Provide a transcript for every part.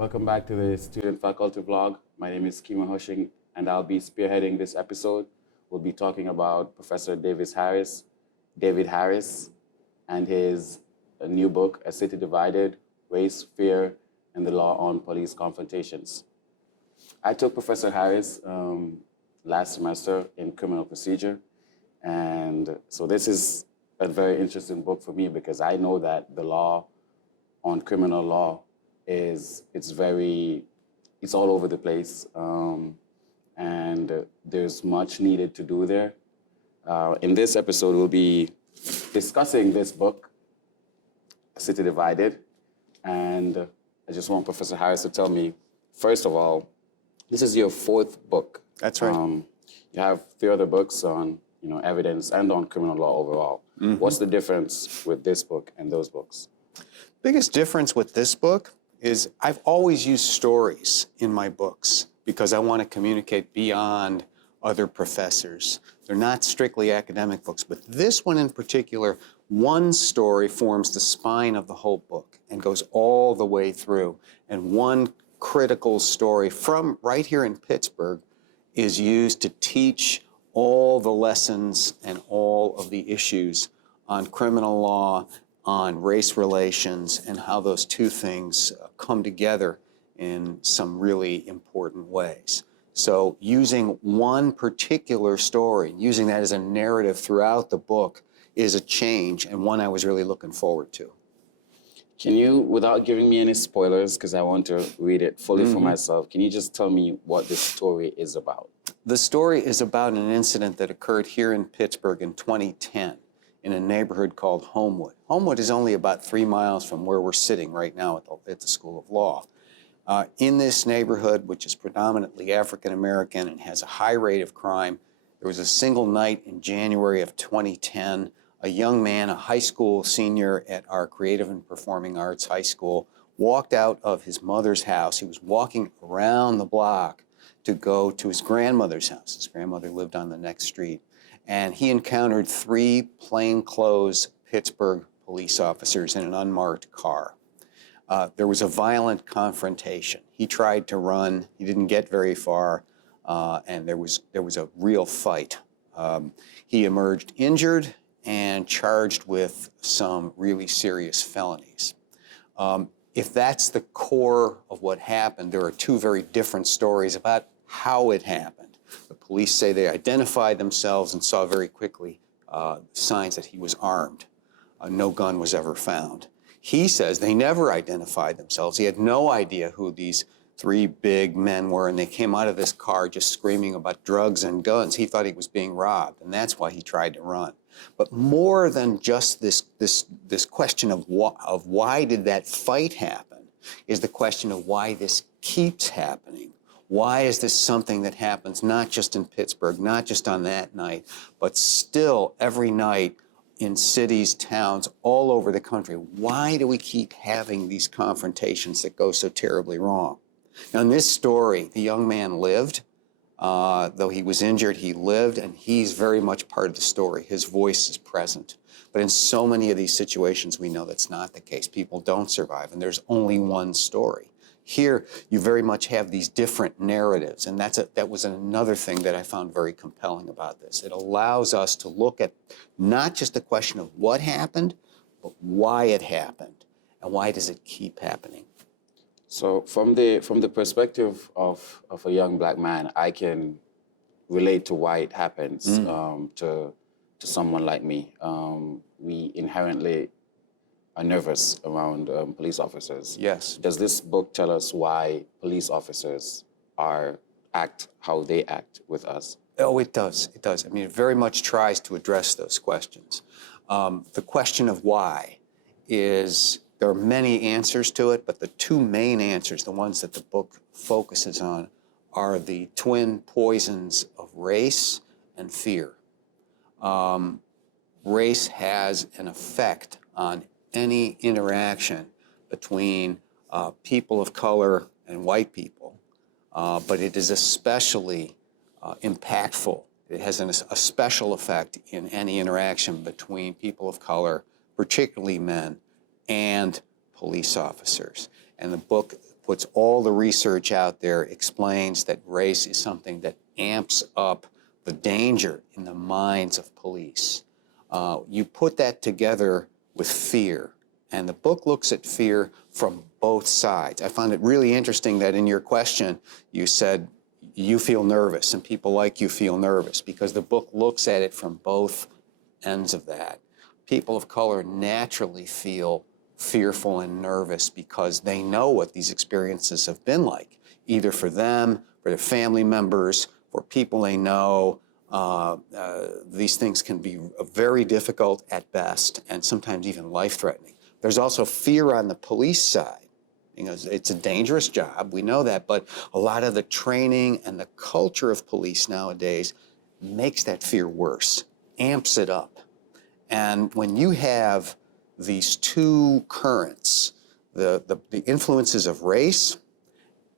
Welcome back to the Student Faculty Vlog. My name is Keymo Hoshing, and I'll be spearheading this episode. We'll be talking about Professor David Harris, and his new book, A City Divided, Race, Fear, and the Law on Police Confrontations. I took Professor Harris last semester in criminal procedure, and so this is a very interesting book for me because I know that the law on criminal law it's all over the place, and there's much needed to do there. In this episode, we'll be discussing this book, A City Divided, and I just want Professor Harris to tell me, first of all, this is your fourth book. That's right. You have 3 other books on evidence and on criminal law overall. Mm-hmm. What's the difference with this book and those books? Biggest difference with this book is I've always used stories in my books because I want to communicate beyond other professors. They're not strictly academic books, but this one in particular, one story forms the spine of the whole book and goes all the way through. And one critical story from right here in Pittsburgh is used to teach all the lessons and all of the issues on criminal law, on race relations, and how those two things come together in some really important ways. So using one particular story, using that as a narrative throughout the book is a change and one I was really looking forward to. Can you, without giving me any spoilers, because I want to read it fully for myself, can you just tell me what this story is about? The story is about an incident that occurred here in Pittsburgh in 2010 in a neighborhood called Homewood. Homewood is only about 3 miles from where we're sitting right now at the School of Law. In this neighborhood, which is predominantly African-American and has a high rate of crime, there was a single night in January of 2010, a young man, a high school senior at our Creative and Performing Arts High School, walked out of his mother's house. He was walking around the block to go to his grandmother's house. His grandmother lived on the next street. And he encountered 3 plainclothes Pittsburgh police officers in an unmarked car. There was a violent confrontation. He tried to run. He didn't get very far, and there was a real fight. He emerged injured and charged with some really serious felonies. If that's the core of what happened, there are 2 very different stories about how it happened. The police say they identified themselves and saw very quickly signs that he was armed. No gun was ever found. He says they never identified themselves. He had no idea who these 3 big men were, and they came out of this car just screaming about drugs and guns. He thought he was being robbed, and that's why he tried to run. But more than just this question of why did that fight happen is the question of why this keeps happening. Why is this something that happens not just in Pittsburgh, not just on that night, but still every night in cities, towns, all over the country? Why do we keep having these confrontations that go so terribly wrong? Now, in this story, the young man lived. Though he was injured, he lived, and he's very much part of the story. His voice is present. But in so many of these situations, we know that's not the case. People don't survive, and there's only one story. Here, you very much have these different narratives, and that was another thing that I found very compelling about this. It allows us to look at not just the question of what happened, but why it happened, and why does it keep happening. So from the perspective of a young Black man, I can relate to why it happens to someone like me. We inherently are nervous around police officers. Yes. Does this book tell us why police officers act how they act with us? Oh, it does. It does. I mean, it very much tries to address those questions. The question of why is, there are many answers to it, but the 2 main answers, the ones that the book focuses on, are the twin poisons of race and fear. Race has an effect on any interaction between people of color and white people, but it is especially impactful. It has a special effect in any interaction between people of color, particularly men, and police officers. And the book puts all the research out there, explains that race is something that amps up the danger in the minds of police. You put that together with fear, and the book looks at fear from both sides. I found it really interesting that in your question, you said you feel nervous and people like you feel nervous, because the book looks at it from both ends of that. People of color naturally feel fearful and nervous because they know what these experiences have been like, either for them, for their family members, for people they know. These things can be very difficult at best and sometimes even life-threatening. There's also fear on the police side. You know, it's a dangerous job, we know that, but a lot of the training and the culture of police nowadays makes that fear worse, amps it up. And when you have these two currents, the influences of race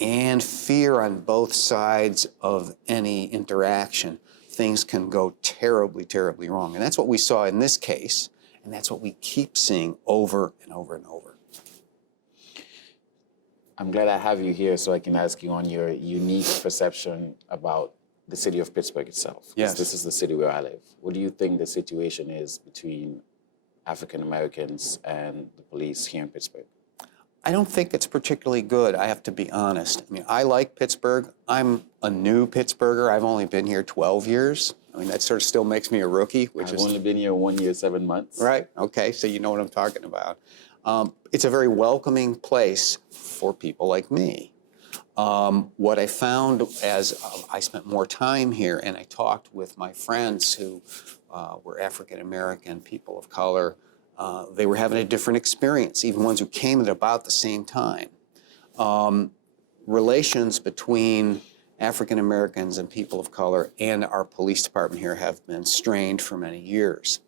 and fear on both sides of any interaction, things can go terribly, terribly wrong. And that's what we saw in this case, and that's what we keep seeing over and over and over. I'm glad I have you here so I can ask you on your unique perception about the city of Pittsburgh itself. 'Cause Yes. this is the city where I live. What do you think the situation is between African Americans and the police here in Pittsburgh? I don't think it's particularly good, I have to be honest. I mean, I like Pittsburgh. I'm a new Pittsburgher. I've only been here 12 years. I mean, that sort of still makes me a rookie, which I've is... only been here 1 year, 7 months. Right, okay, so you know what I'm talking about. It's a very welcoming place for people like me. What I found as I spent more time here and I talked with my friends who were African American, people of color, they were having a different experience, even ones who came at about the same time. Relations between African Americans and people of color and our police department here have been strained for many years.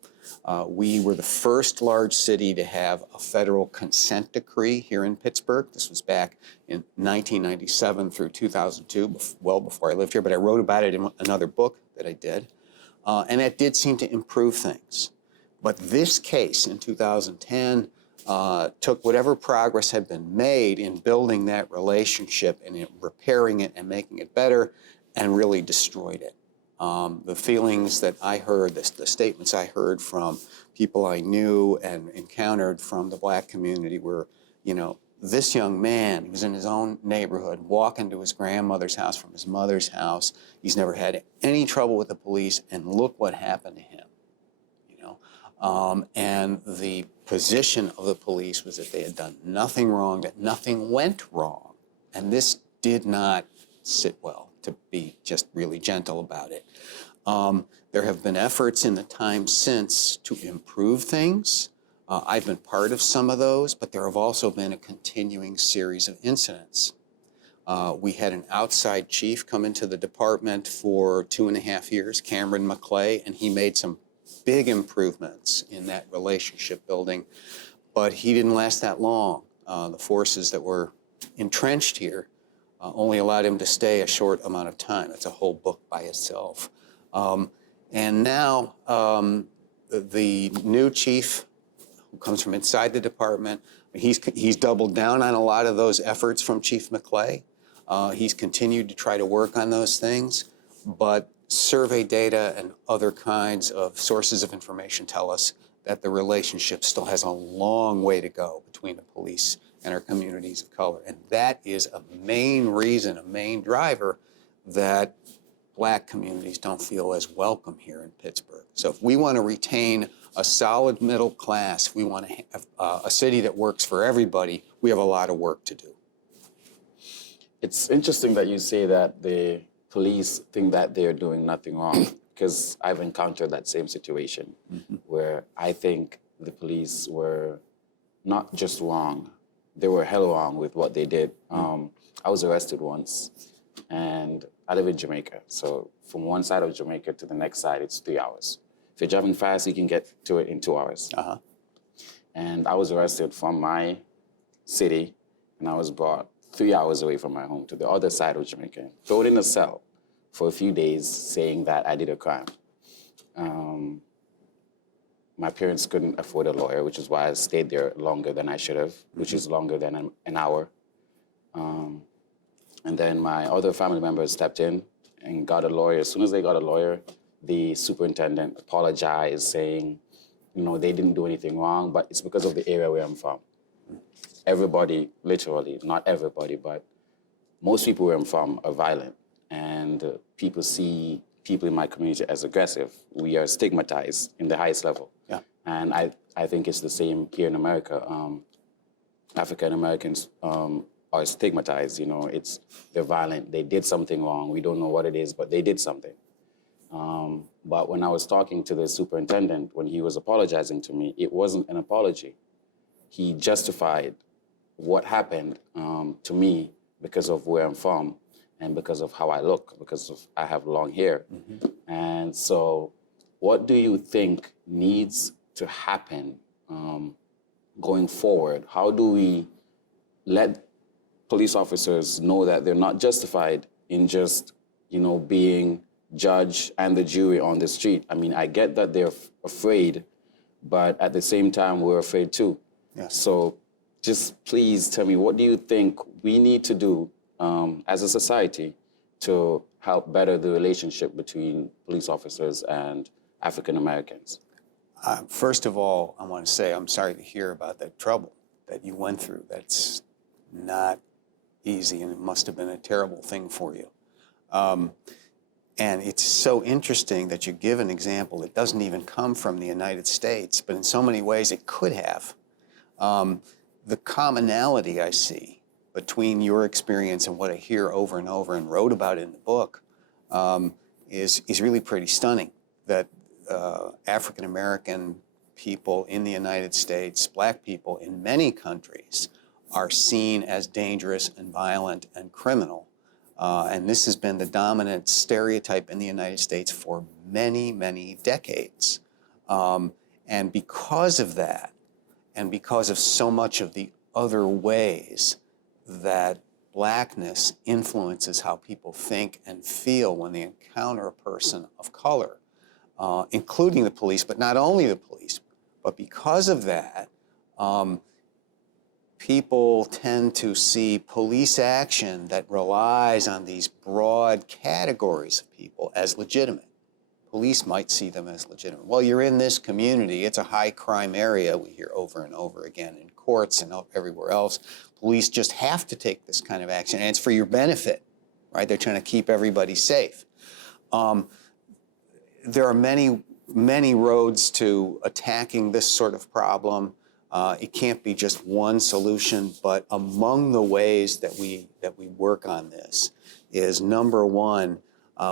We were the first large city to have a federal consent decree here in Pittsburgh. This was back in 1997 through 2002, well before I lived here, but I wrote about it in another book that I did. And that did seem to improve things. But this case in 2010 took whatever progress had been made in building that relationship and in repairing it and making it better and really destroyed it. The feelings that I heard, the statements I heard from people I knew and encountered from the Black community were, you know, this young man, he was in his own neighborhood, walking to his grandmother's house from his mother's house. He's never had any trouble with the police, and look what happened to him, you know. And the position of the police was that they had done nothing wrong, that nothing went wrong. And this did not sit well, to be just really gentle about it. There have been efforts in the time since to improve things. I've been part of some of those, but there have also been a continuing series of incidents. We had an outside chief come into the department for 2.5 years, Cameron McClay, and he made some big improvements in that relationship building, but he didn't last that long. The forces that were entrenched here only allowed him to stay a short amount of time. It's a whole book by itself. And now the new chief, who comes from inside the department, he's doubled down on a lot of those efforts from Chief McClay. He's continued to try to work on those things, but survey data and other kinds of sources of information tell us that the relationship still has a long way to go between the police and our communities of color. And that is a main reason, a main driver that Black communities don't feel as welcome here in Pittsburgh. So if we want to retain a solid middle class, if we want to have a city that works for everybody, we have a lot of work to do. It's interesting that you say that the police think that they're doing nothing wrong, because I've encountered that same situation where I think the police were not just wrong, they were hell wrong with what they did. I was arrested once, and I live in Jamaica. So from one side of Jamaica to the next side, it's 3 hours. If you're driving fast, you can get to it in 2 hours. And I was arrested from my city, and I was brought 3 hours away from my home to the other side of Jamaica, thrown in a cell for a few days, saying that I did a crime. My parents couldn't afford a lawyer, which is why I stayed there longer than I should have, which is longer than an hour. And then my other family members stepped in and got a lawyer. As soon as they got a lawyer, the superintendent apologized, saying, they didn't do anything wrong, but it's because of the area where I'm from. Everybody, literally, not everybody, but most people where I'm from are violent. And people see people in my community as aggressive. We are stigmatized in the highest level. Yeah. And I think it's the same here in America. African Americans are stigmatized. They're violent. They did something wrong. We don't know what it is, but they did something. But when I was talking to the superintendent, when he was apologizing to me, it wasn't an apology. He justified what happened to me because of where I'm from and because of how I look, because I have long hair. Mm-hmm. And so what do you think needs to happen going forward? How do we let police officers know that they're not justified in just, being judge and the jury on the street? I mean, I get that they're afraid, but at the same time, we're afraid too. Yes. So just please tell me, what do you think we need to do as a society to help better the relationship between police officers and African Americans? First of all, I want to say I'm sorry to hear about that trouble that you went through. That's not easy, and it must have been a terrible thing for you. And it's so interesting that you give an example that doesn't even come from the United States, but in so many ways it could have. The commonality I see between your experience and what I hear over and over and wrote about in the book is really pretty stunning. That African American people in the United States, Black people in many countries, are seen as dangerous and violent and criminal. And this has been the dominant stereotype in the United States for many, many decades. And because of that, and because of so much of the other ways that Blackness influences how people think and feel when they encounter a person of color, including the police, but not only the police, but because of that, people tend to see police action that relies on these broad categories of people as legitimate. Police might see them as legitimate. Well, you're in this community, it's a high crime area, we hear over and over again in courts and everywhere else. Police just have to take this kind of action, and it's for your benefit, right? They're trying to keep everybody safe. There are many, many roads to attacking this sort of problem. It can't be just one solution, but among the ways that we work on this is, number one,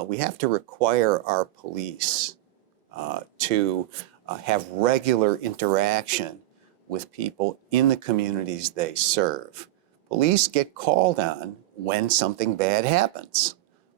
we have to require our police to have regular interaction with people in the communities they serve. Police get called on when something bad happens.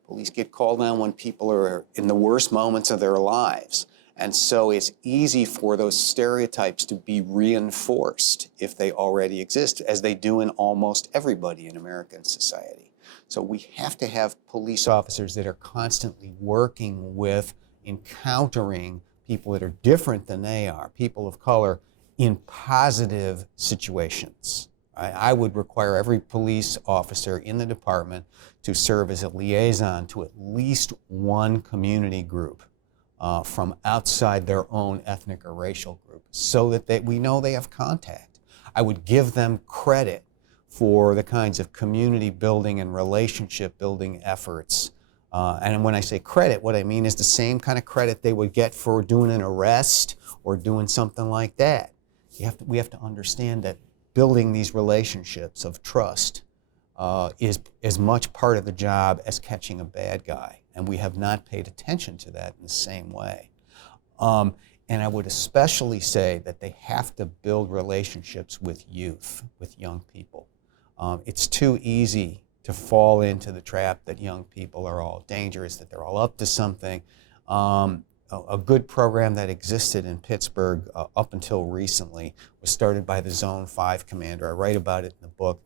Police get called on when people are in the worst moments of their lives. And so it's easy for those stereotypes to be reinforced if they already exist, as they do in almost everybody in American society. So we have to have police officers that are constantly working with encountering people that are different than they are, people of color, in positive situations. I would require every police officer in the department to serve as a liaison to at least one community group from outside their own ethnic or racial group, so that we know they have contact. I would give them credit for the kinds of community building and relationship building efforts. And when I say credit, what I mean is the same kind of credit they would get for doing an arrest or doing something like that. We have to understand that building these relationships of trust is as much part of the job as catching a bad guy. And we have not paid attention to that in the same way. And I would especially say that they have to build relationships with youth, with young people. It's too easy to fall into the trap that young people are all dangerous, that they're all up to something. A good program that existed in Pittsburgh up until recently was started by the Zone 5 commander. I write about it in the book.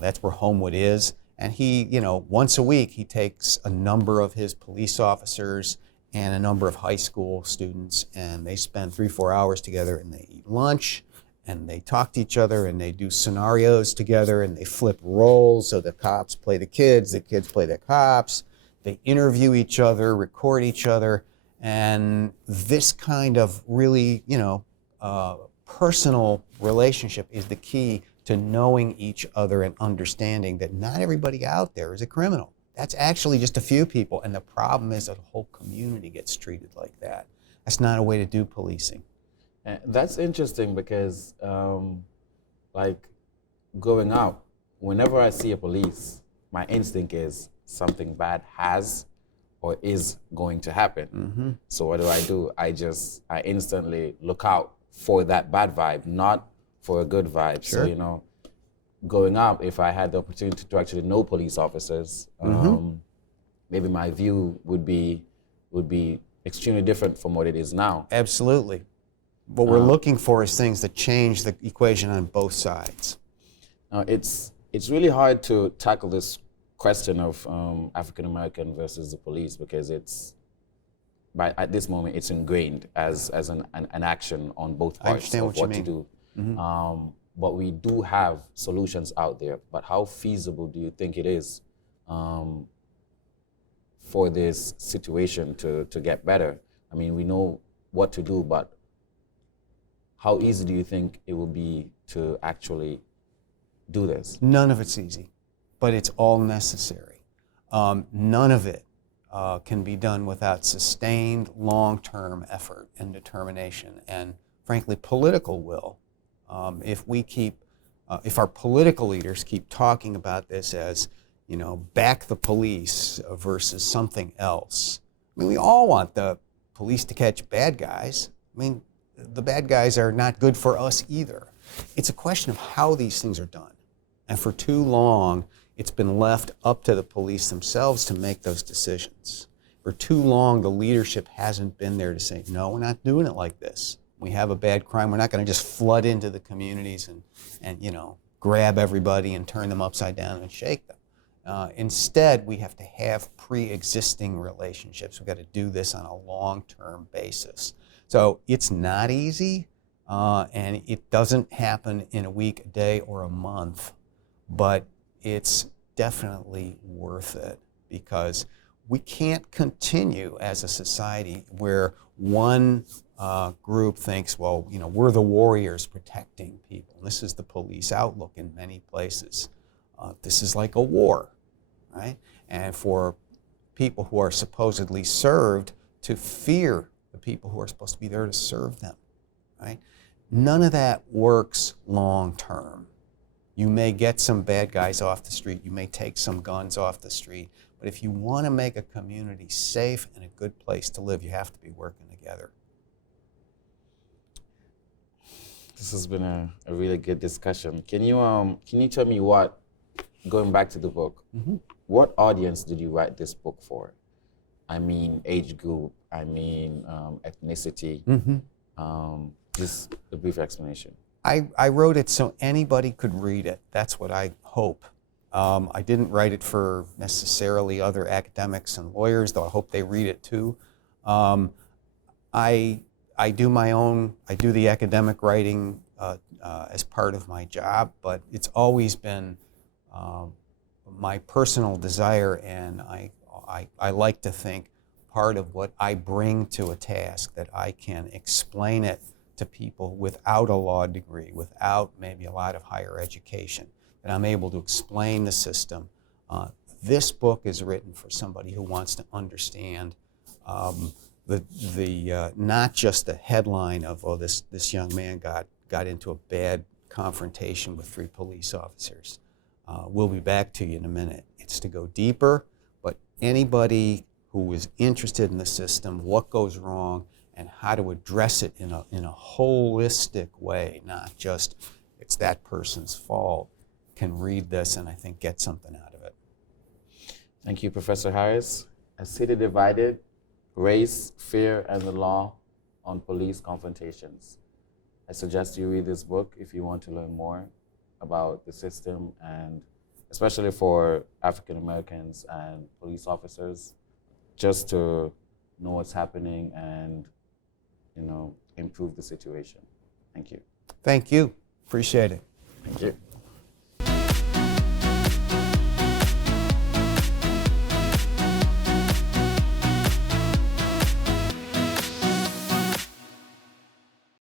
That's where Homewood is. And he, once a week, he takes a number of his police officers and a number of high school students, and they spend 3-4 hours together, and they eat lunch, and they talk to each other, and they do scenarios together, and they flip roles, so the cops play the kids play the cops. They interview each other, record each other, and this kind of really, personal relationship is the key to knowing each other and understanding that not everybody out there is a criminal. That's actually just a few people, and the problem is that the whole community gets treated like that. That's not a way to do policing. That's interesting because, like, growing up, whenever I see a police, my instinct is something bad has or is going to happen. Mm-hmm. So what do? I instantly look out for that bad vibe, not for a good vibe. Sure. So, growing up, if I had the opportunity to actually know police officers, maybe my view would be extremely different from what it is now. Absolutely. What we're looking for is things that change the equation on both sides. It's really hard to tackle this question of African American versus the police because at this moment it's ingrained as an action on both parts of what to do. Mm-hmm. But we do have solutions out there. But how feasible do you think it is for this situation to get better? I mean, we know what to do, but how easy do you think it will be to actually do this? None of it's easy, but it's all necessary. None of it can be done without sustained long-term effort and determination and, frankly, political will. If our political leaders keep talking about this as, back the police versus something else. I mean, we all want the police to catch bad guys. I mean, the bad guys are not good for us either. It's a question of how these things are done. And for too long, it's been left up to the police themselves to make those decisions. For too long, the leadership hasn't been there to say, no, we're not doing it like this. We have a bad crime. We're not going to just flood into the communities and grab everybody and turn them upside down and shake them. Instead, we have to have pre-existing relationships. We've got to do this on a long-term basis. So it's not easy, and it doesn't happen in a week, a day, or a month, but it's definitely worth it because we can't continue as a society where one group thinks, well, we're the warriors protecting people. This is the police outlook in many places. This is like a war, right? And for people who are supposedly served to fear the people who are supposed to be there to serve them, right? None of that works long term. You may get some bad guys off the street, you may take some guns off the street, but if you want to make a community safe and a good place to live, you have to be working together. This has been a really good discussion. Can you tell me going back to the book, what audience did you write this book for? I mean, age group, ethnicity, just a brief explanation. I wrote it so anybody could read it. That's what I hope. I didn't write it for necessarily other academics and lawyers, though I hope they read it too. I do the academic writing as part of my job, but it's always been my personal desire, and I like to think part of what I bring to a task, that I can explain it to people without a law degree, without maybe a lot of higher education, that I'm able to explain the system. This book is written for somebody who wants to understand not just the headline of, oh, this young man got into a bad confrontation with 3 police officers. We'll be back to you in a minute. It's to go deeper, but anybody who is interested in the system, what goes wrong, and how to address it in a holistic way, not just it's that person's fault, can read this and I think get something out of it. Thank you, Professor Harris. A City Divided, Race, Fear, and the Law on Police Confrontations. I suggest you read this book if you want to learn more about the system, and especially for African Americans and police officers, just to know what's happening and improve the situation. Thank you. Thank you. Appreciate it. Thank you.